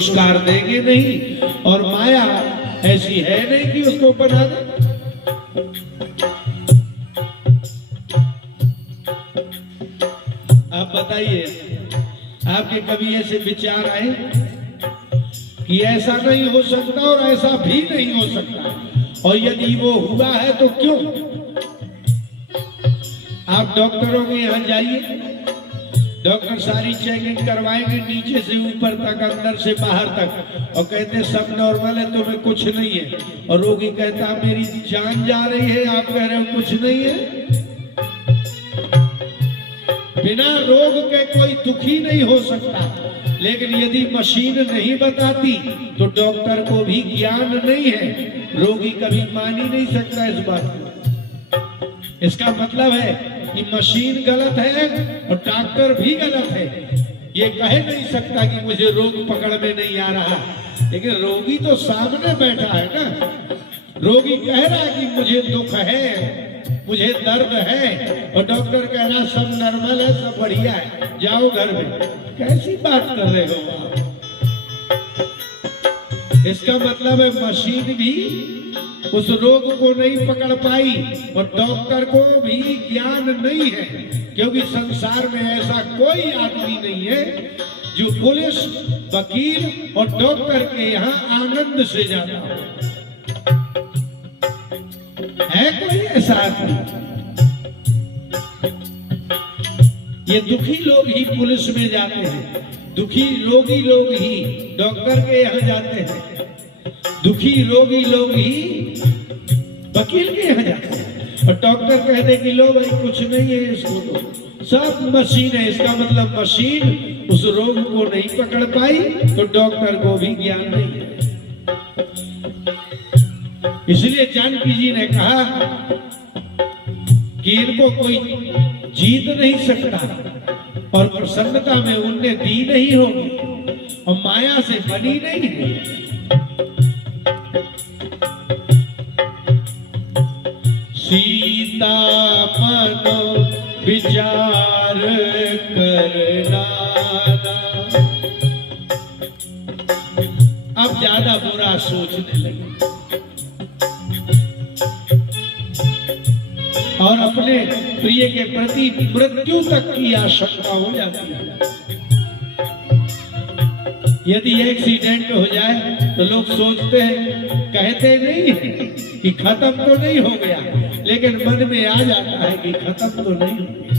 पुरस्कार देंगे नहीं, और माया ऐसी है नहीं कि उसको बना दे। आप बताइए, आपके कभी ऐसे विचार आए कि ऐसा नहीं हो सकता और ऐसा भी नहीं हो सकता, और यदि वो हुआ है तो क्यों? आप डॉक्टरों के यहाँ जाइए, डॉक्टर सारी चेकिंग करवाएंगे नीचे से ऊपर तक, अंदर से बाहर तक, और कहते सब नॉर्मल है, तुम्हें कुछ नहीं है। और रोगी कहता मेरी जान जा रही है, आप कह रहे हो कुछ नहीं है। बिना रोग के कोई दुखी नहीं हो सकता, लेकिन यदि मशीन नहीं बताती तो डॉक्टर को भी ज्ञान नहीं है, रोगी कभी मान ही नहीं सकता इस बात को। इसका मतलब है कि मशीन गलत है और डॉक्टर भी गलत है। ये कह नहीं सकता कि मुझे रोग पकड़ में नहीं आ रहा, लेकिन रोगी तो सामने बैठा है ना। रोगी कह रहा है कि मुझे दुख है, मुझे दर्द है, और डॉक्टर कह रहा सब नॉर्मल है, सब बढ़िया है, जाओ घर में। कैसी बात कर रहे हो आप? इसका मतलब है मशीन भी उस रोग को नहीं पकड़ पाई, और डॉक्टर को भी ज्ञान नहीं है, क्योंकि संसार में ऐसा कोई आदमी नहीं है जो पुलिस, वकील और डॉक्टर के यहाँ आनंद से जाता हो। है कोई ऐसा आदमी? ये दुखी लोग ही पुलिस में जाते हैं, दुखी रोगी लोग ही डॉक्टर के यहाँ जाते हैं, दुखी रोगी लोग ही वकील के यहाँ जाते हैं, और डॉक्टर कह दे कि लो भाई कुछ नहीं है, इसको तो सब मशीन है। इसका मतलब मशीन उस रोग को नहीं पकड़ पाई, तो डॉक्टर को भी ज्ञान नहीं है। इसलिए जानकी जी ने कहा कि इनको कोई जीत नहीं सकता, और प्रसन्नता में उनने दी नहीं होगी, और माया से बनी नहीं है। सीता मनो विचार करना, अब ज्यादा बुरा सोचने लगे और अपने प्रिय के प्रति मृत्यु तक की आशंका हो जाती है। यदि एक्सीडेंट हो जाए तो लोग सोचते हैं, कहते नहीं है कि खत्म तो नहीं हो गया, लेकिन मन में आ जाता है कि खत्म तो नहीं हो गया।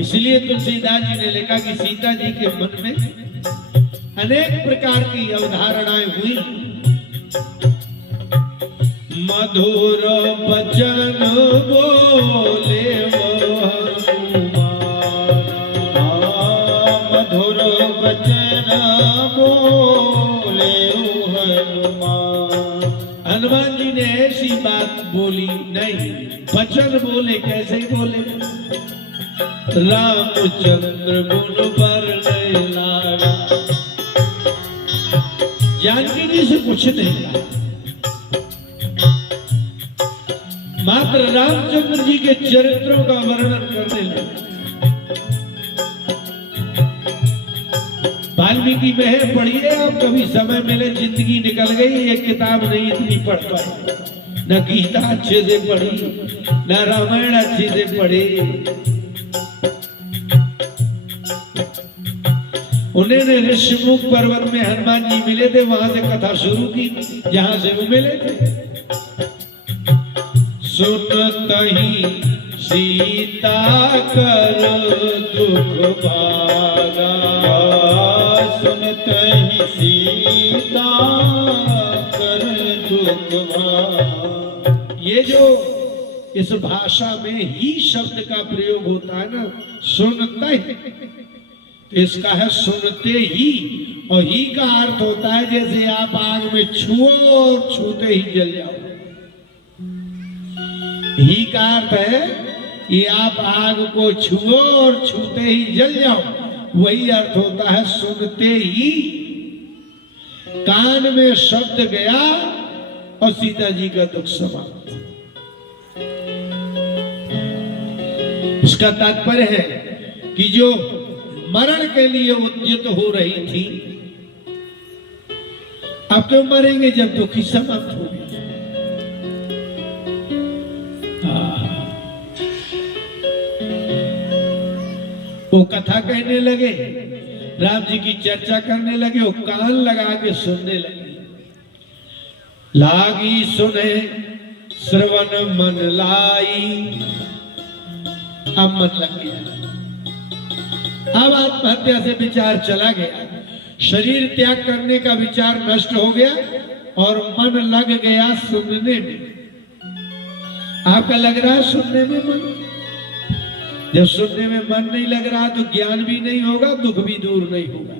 इसलिए तुलसीदास जी ने लिखा कि सीता जी के मन में अनेक प्रकार की अवधारणाएं हुई। मधुर वचन बोले वो मधुर वचन बोले हनुमान जी ने ऐसी बात बोली नहीं, वचन बोले। कैसे बोले? रामचंद्र गुण वर्ण लागा। जानकी जी से कुछ नहीं कहा, मात्र रामचंद्र जी के चरित्रों का वर्णन करने लगे। वाल्मीकि में है, पढ़िए आप कभी समय मिले, जिंदगी निकल गई, ये किताब नहीं इतनी पढ़ पाई। न गीता अच्छे से पढ़ी, न रामायण अच्छे से पढ़ी। उन्होंने ऋषिमुख पर्वत में हनुमान जी मिले थे, वहां से कथा शुरू की जहां से वो मिले थे। सुनतहि सीता कर दुख भागा, सुनतहि सीता कर दुख भागा। ये जो इस भाषा में ही शब्द का प्रयोग होता है ना, सुनते, तो इसका है सुनते ही, और ही का अर्थ होता है जैसे आप आग में छुओ और छूते ही जल जाओ। ही का अर्थ है कि आप आग को छुओ और छूते ही जल जाओ, वही अर्थ होता है सुनते ही। कान में शब्द गया और सीता जी का दुख समाप्त। इसका तात्पर्य है कि जो मरण के लिए उद्यत हो रही थी, अब क्यों मरेंगे जब दुखी समाप्त हो गया। वो कथा कहने लगे, राम जी की चर्चा करने लगे, वो कान लगा के सुनने लगे। लागी सुने श्रवण मन लाई, अब मन लग गया। अब आत्महत्या से विचार चला गया, शरीर त्याग करने का विचार नष्ट हो गया और मन लग गया सुनने में। आपका लग रहा है सुनने में मन? जब सुनने में मन नहीं लग रहा तो ज्ञान भी नहीं होगा, दुख भी दूर नहीं होगा।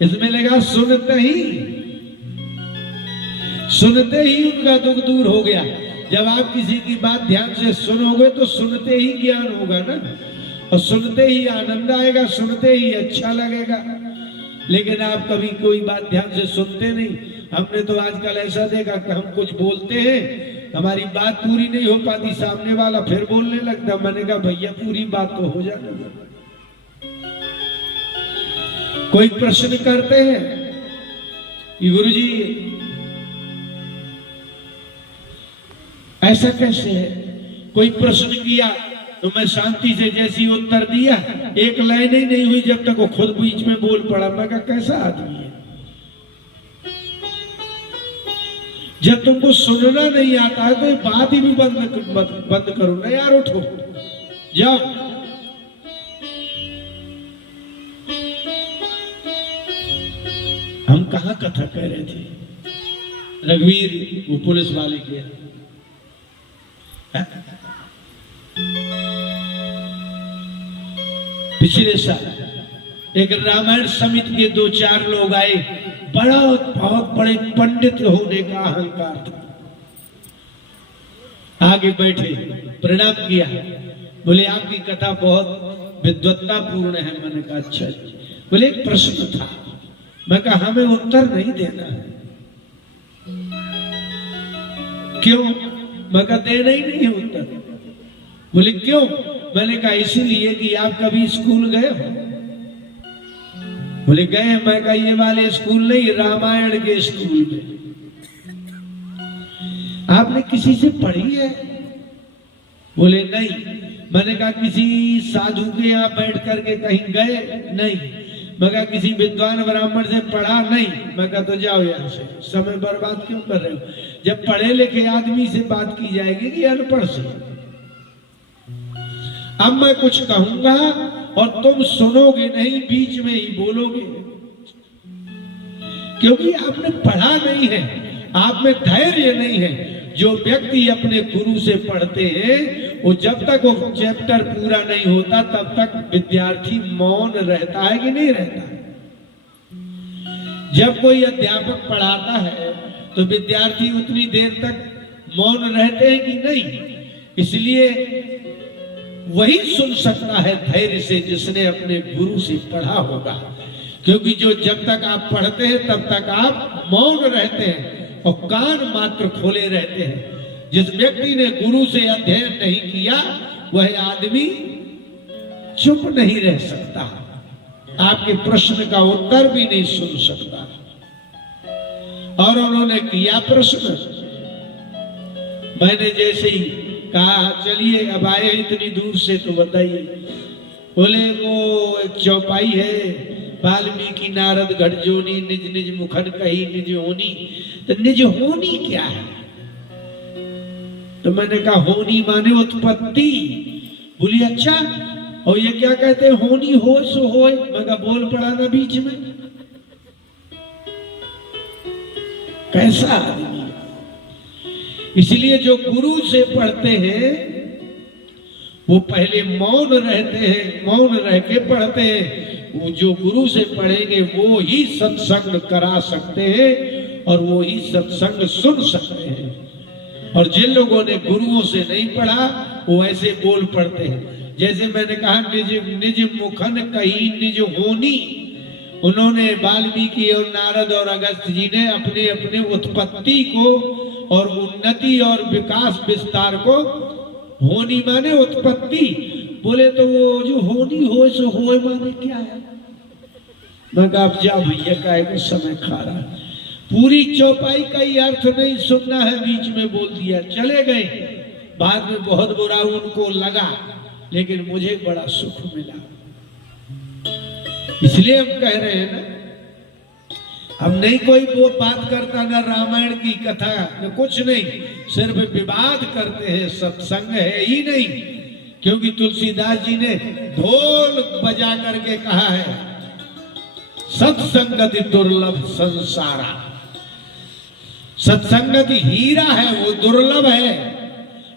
इसमें लगा सुनते ही उनका दुख दूर हो गया। जब आप किसी की बात ध्यान से सुनोगे तो सुनते ही ज्ञान होगा ना, और सुनते ही आनंद आएगा, सुनते ही अच्छा लगेगा। लेकिन आप कभी कोई बात ध्यान से सुनते नहीं। हमने तो आजकल ऐसा देखा कि हम कुछ बोलते हैं, हमारी बात पूरी नहीं हो पाती, सामने वाला फिर बोलने लगता। मैंने कहा भैया पूरी बात तो हो जाने दो। कोई प्रश्न करते हैं कि गुरुजी ऐसा कैसे है, कोई प्रश्न किया तो मैं शांति से जैसी उत्तर दिया, एक लाइन ही नहीं हुई जब तक वो खुद बीच में बोल पड़ा। मैं कहा कैसा आदमी है, जब तुमको सुनना नहीं आता है तो बात ही भी बंद करो ना यार, उठो जाओ। हम कहाँ कथा कह रहे थे? रघुवीर वो पुलिस वाले के पिछले साल एक रामायण समिति के 2-4 लोग आए, बहुत बड़े पंडित होने का अहंकार था। आगे बैठे, प्रणाम किया, बोले आपकी कथा बहुत विद्वत्ता पूर्ण है। मैंने कहा अच्छा। बोले एक प्रश्न था। मैं कहा हमें उत्तर नहीं देना है। क्यों? मैं कहा देना ही नहीं है उत्तर। बोले क्यों? मैंने कहा इसीलिए कि आप कभी स्कूल गए हो? बोले गए। मैं कहा ये वाले स्कूल नहीं, रामायण के स्कूल में। आपने किसी से पढ़ी है? बोले नहीं। मैंने कहा किसी साधु के यहाँ बैठ करके कहीं गए? नहीं। मैं कहा किसी विद्वान ब्राह्मण से पढ़ा? नहीं। मैं कहा तो जाओ यहाँ से, समय बर्बाद क्यों कर रहे हो? जब पढ़े लिखे आदमी से बात की जाएगी कि अनपढ़ से? अब मैं कुछ कहूंगा और तुम सुनोगे नहीं, बीच में ही बोलोगे, क्योंकि आपने पढ़ा नहीं है, आप में धैर्य नहीं है। जो व्यक्ति अपने गुरु से पढ़ते हैं वो जब तक वो चैप्टर पूरा नहीं होता तब तक विद्यार्थी मौन रहता है कि नहीं रहता? जब कोई अध्यापक पढ़ाता है तो विद्यार्थी उतनी देर तक मौन रहते हैं कि नहीं? इसलिए वही सुन सकता है धैर्य से जिसने अपने गुरु से पढ़ा होगा, क्योंकि जो जब तक आप पढ़ते हैं तब तक आप मौन रहते हैं और कान मात्र खोले रहते हैं। जिस व्यक्ति ने गुरु से अध्ययन नहीं किया वह आदमी चुप नहीं रह सकता, आपके प्रश्न का उत्तर भी नहीं सुन सकता। और उन्होंने किया प्रश्न, मैंने जैसे ही कहा चलिए अब आए इतनी दूर से तो बताइए। बोले वो एक चौपाई है, वाल्मीकि नारद घटजोनी निज निज मुखन कही निज होनी। तो निज होनी क्या है? तो मैंने कहा होनी माने उत्पत्ति। बोली अच्छा, और ये क्या कहते हैं होनी हो सो होए? मैं कहा बोल पड़ा ना बीच में, कैसा आदमी है। इसलिए जो गुरु से पढ़ते हैं वो पहले मौन रहते हैं, मौन रह के पढ़ते हैं। वो जो गुरु से पढ़ेंगे वो ही सत्संग करा सकते हैं और वो ही सत्संग सुन सकते हैं। और जिन लोगों ने गुरुओं से नहीं पढ़ा वो ऐसे बोल पढ़ते हैं। जैसे मैंने कहा निज निज मुखन कही निज होनी, उन्होंने वाल्मीकि और नारद और अगस्त जी ने अपने अपने उत्पत्ति को और उन्नति और विकास विस्तार को, होनी माने उत्पत्ति, बोले तो वो जो होनी हो सो होए माने क्या है। मैं कहा अब जा भैया का एक समय खा रहा, पूरी चौपाई का ही अर्थ नहीं सुनना है, बीच में बोल दिया, चले गए। बाद में बहुत बुरा उनको लगा, लेकिन मुझे बड़ा सुख मिला। इसलिए हम कह रहे हैं ना, हम नहीं कोई वो बात करता, ना रामायण की कथा न कुछ नहीं, सिर्फ विवाद करते हैं, सत्संग है ही नहीं। क्योंकि तुलसीदास जी ने ढोल बजा करके कहा है, सत्संगति दुर्लभ संसारा। सत्संगति हीरा है, वो दुर्लभ है।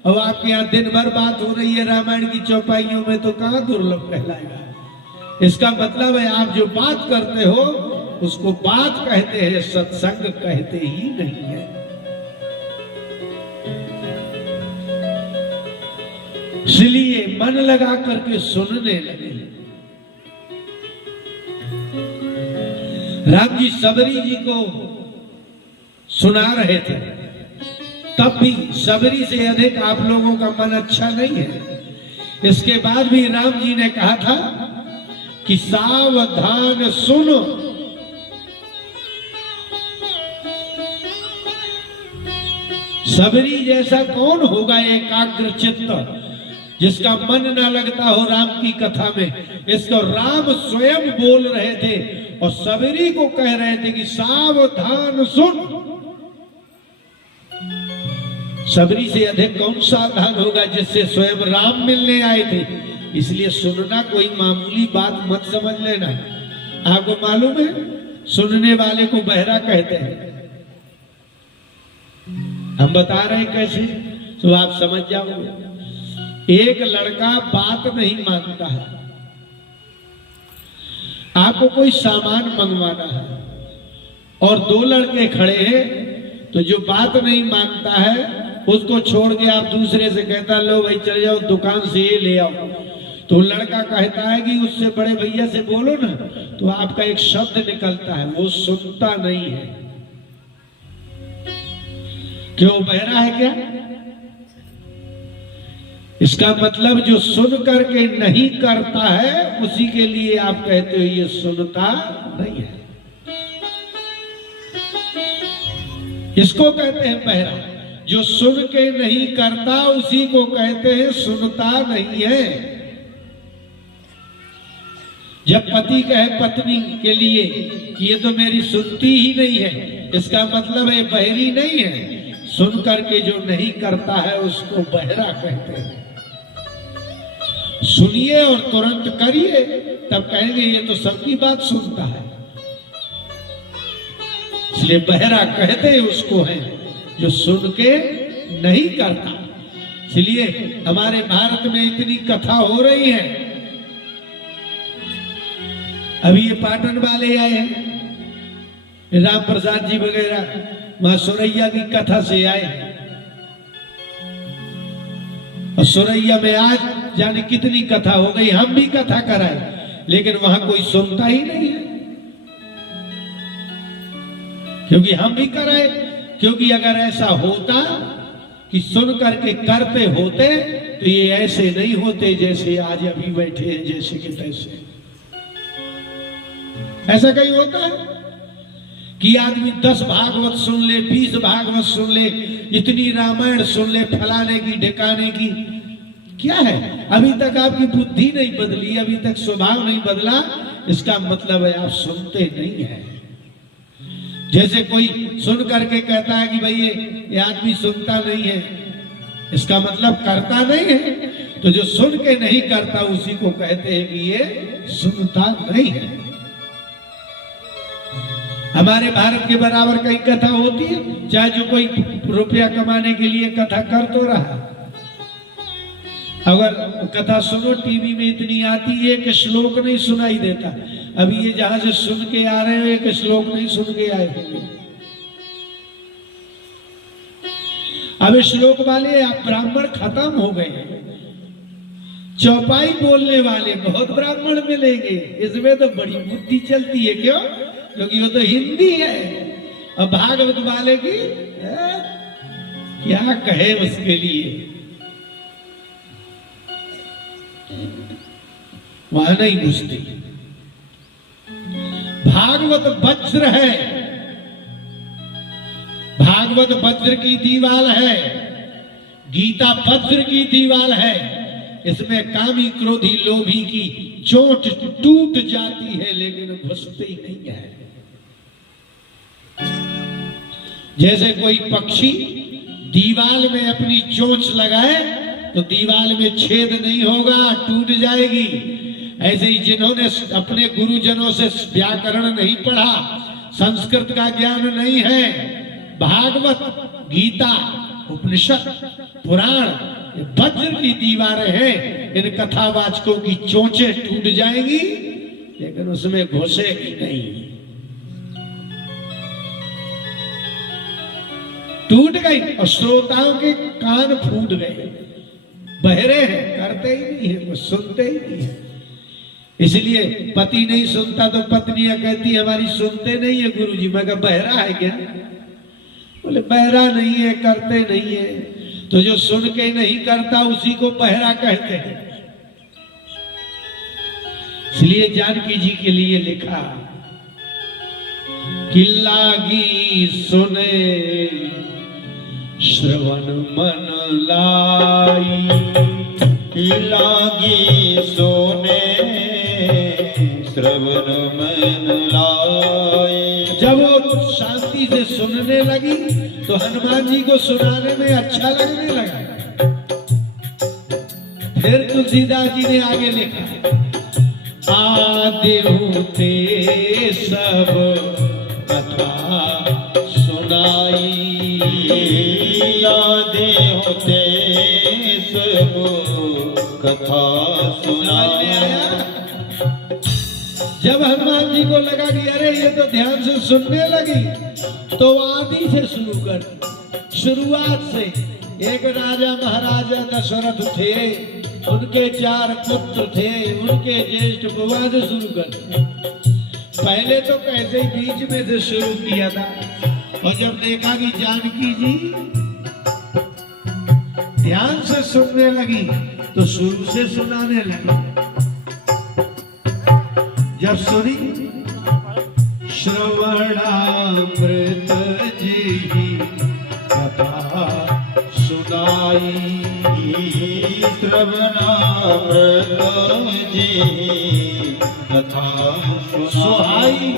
अब आपके यहाँ दिन भर बात हो रही है रामायण की चौपाइयों में, तो कहाँ दुर्लभ कहलाएगा। इसका मतलब है आप जो बात करते हो उसको बात कहते हैं, सत्संग कहते ही नहीं है। इसलिए मन लगा करके सुनने लगे। राम जी सबरी जी को सुना रहे थे, तब भी सबरी से अधिक आप लोगों का मन अच्छा नहीं है। इसके बाद भी राम जी ने कहा था कि सावधान सुनो, सबरी जैसा कौन होगा एकाग्र चित्त जिसका मन न लगता हो राम की कथा में। इसको राम स्वयं बोल रहे थे और सबरी को कह रहे थे कि सावधान सुन। सबरी से अधिक कौन सावधान होगा जिससे स्वयं राम मिलने आए थे। इसलिए सुनना कोई मामूली बात मत समझ लेना। आपको मालूम है सुनने वाले को बहरा कहते हैं। हम बता रहे हैं कैसे, तो आप समझ जाओगे। एक लड़का बात नहीं मानता है, आपको कोई सामान मंगवाना है और दो लड़के खड़े हैं, तो जो बात नहीं मानता है उसको छोड़ के आप दूसरे से कहता लो भाई चले जाओ दुकान से ये ले आओ, तो लड़का कहता है कि उससे बड़े भैया से बोलो ना, तो आपका एक शब्द निकलता है, वो सुनता नहीं है। क्यों, बहरा है क्या? इसका मतलब जो सुन करके नहीं करता है उसी के लिए आप कहते हो ये सुनता नहीं है। इसको कहते हैं बहरा। जो सुन के नहीं करता उसी को कहते हैं सुनता नहीं है। जब पति कहे पत्नी के लिए कि ये तो मेरी सुनती ही नहीं है, इसका मतलब है बहरी नहीं है। सुन करके जो नहीं करता है उसको बहरा कहते हैं। सुनिए और तुरंत करिए, तब कहेंगे ये तो सबकी बात सुनता है। इसलिए बहरा कहते उसको है जो सुन के नहीं करता। इसलिए हमारे भारत में इतनी कथा हो रही है। अभी ये पाटन वाले आए हैं, राम प्रसाद जी वगैरह, वहां सुरैया की कथा से आए। और सुरैया में आज जाने कितनी कथा हो गई। हम भी कथा कराए, लेकिन वहां कोई सुनता ही नहीं है। क्योंकि हम भी कराए, क्योंकि अगर ऐसा होता कि सुन करके करते होते तो ये ऐसे नहीं होते जैसे आज अभी बैठे हैं, जैसे कि तैसे। ऐसा कहीं होता है कि आदमी 10 भागवत सुन ले, 20 भागवत सुन ले, इतनी रामायण सुन ले, फलाने की ढिकाने की। क्या है, अभी तक आपकी बुद्धि नहीं बदली, अभी तक स्वभाव नहीं बदला। इसका मतलब है आप सुनते नहीं है। जैसे कोई सुन करके कहता है कि भाई ये आदमी सुनता नहीं है, इसका मतलब करता नहीं है। तो जो सुन के नहीं करता उसी को कहते हैं कि ये सुनता नहीं है। हमारे भारत के बराबर कई कथा होती है, चाहे जो कोई रुपया कमाने के लिए कथा कर तो रहा। अगर कथा सुनो टीवी में इतनी आती है कि श्लोक नहीं सुनाई देता। अभी ये जहां से सुन के आ रहे हो एक श्लोक नहीं सुन के आए होंगे। अब श्लोक वाले आप ब्राह्मण खत्म हो गए। चौपाई बोलने वाले बहुत ब्राह्मण मिलेंगे। इसमें तो बड़ी बुद्धि चलती है। क्यों? क्योंकि वो तो हिंदी है। अब भागवत वाले की क्या कहे उसके लिए। वह नहीं घुसती। भागवत वज्र है, भागवत वज्र की दीवाल है, गीता वज्र की दीवाल है। इसमें कामी क्रोधी लोभी की चोट टूट जाती है लेकिन घुसती नहीं है। जैसे कोई पक्षी दीवाल में अपनी चोंच लगाए तो दीवाल में छेद नहीं होगा, टूट जाएगी। ऐसे ही जिन्होंने अपने गुरुजनों से व्याकरण नहीं पढ़ा, संस्कृत का ज्ञान नहीं है, भागवत, गीता, उपनिषद, पुराण वज्र की दीवारें हैं। इन कथावाचकों की चोंचें टूट जाएंगी लेकिन उसमें घुसेगी नहीं। टूट गई और श्रोताओं के कान फूट गए, बहरे हैं, करते ही नहीं है, वो सुनते ही नहीं है। इसलिए पति नहीं सुनता तो पत्नियां कहती हमारी सुनते नहीं है गुरुजी। मैं कहा बहरा है क्या? बोले बहरा नहीं है, करते नहीं है। तो जो सुन के नहीं करता उसी को बहरा कहते हैं। इसलिए जानकी जी के लिए लिखा कि लागी सुने श्रवण मन लाई, लागी सोने श्रवण मन लाए। जब वो शांति से सुनने लगी तो हनुमान जी को सुनाने में अच्छा लगने लगा। फिर तुलसीदास जी ने आगे लिखा आदि होते सब कथा सुनाई, आदि होते सब कथा सुनाई। जब हनुमान जी को लगा कि अरे ये तो ध्यान से सुनने लगी तो आदि से शुरू कर, शुरुआत से। एक राजा महाराजा दशरथ थे, उनके 4 पुत्र थे, उनके ज्येष्ठ बुआ से शुरू कर। पहले तो कैसे ही बीच में से शुरू किया था और जब देखा कि जानकी जी ध्यान से सुनने लगी तो शुरू से सुनाने लगी। जब सुनी श्रवणामृत जी कथा सुनाई, श्रवणामृत जी कथा सुहाई।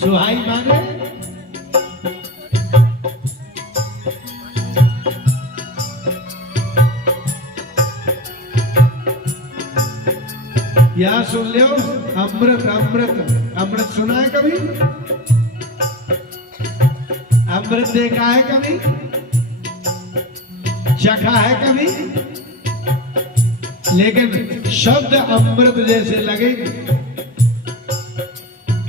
सुहाई माने या सुन लो अमृत। अमृत अमृत सुना है कभी? अमृत देखा है कभी? चखा है कभी? लेकिन शब्द अमृत जैसे लगेंगे।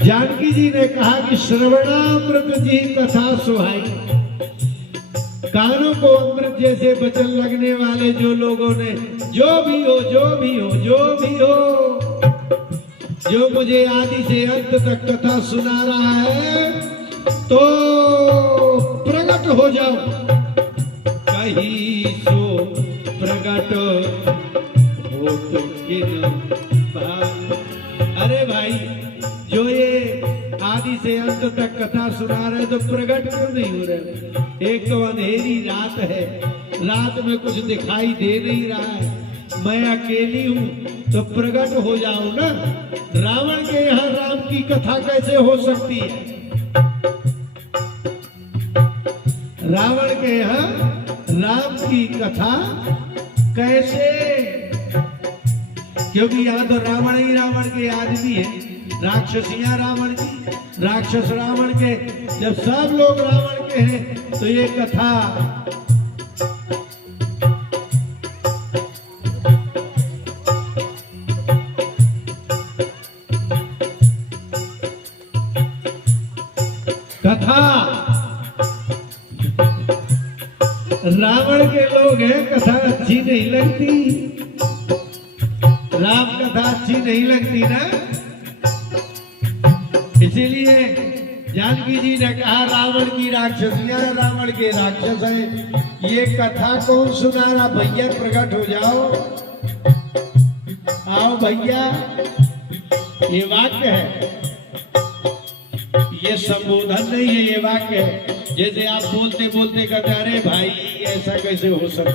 जानकी जी ने कहा कि श्रवणामृत जी कथा सुहाई। कानों को अमृत जैसे वचन लगने वाले जो लोगों ने जो भी हो, जो भी हो, जो भी हो, जो मुझे आदि से अंत तक कथा सुना रहा है तो प्रकट हो जाओ। कहीं सो प्रकट हो तो किन भाई। अरे भाई जो ये आदि से अंत तक कथा सुना रहे तो प्रकट क्यों नहीं हो रहे? एक तो अंधेरी रात है, रात में कुछ दिखाई दे नहीं रहा है, मैं अकेली हूं तो प्रकट हो जाओ ना। रावण के यहाँ राम की कथा कैसे हो सकती है? रावण के यहाँ राम की कथा कैसे? क्योंकि यहाँ तो रावण ही रावण के आदमी है, राक्षसियां रावण की, राक्षस रावण के। जब सब लोग रावण के हैं तो ये कथा रावण के लोग हैं, कथा अच्छी नहीं लगती, राम कथा अच्छी नहीं लगती ना। इसीलिए जानकी जी ने कहा रावण की राक्षसियां रावण के राक्षस हैं, ये कथा कौन सुना रहा? भैया प्रकट हो जाओ। भैया, ये वाक्य है, ये संबोधन नहीं है, ये वाक्य है। जैसे आप बोलते बोलते कहते अरे भाई ऐसा कैसे हो सकता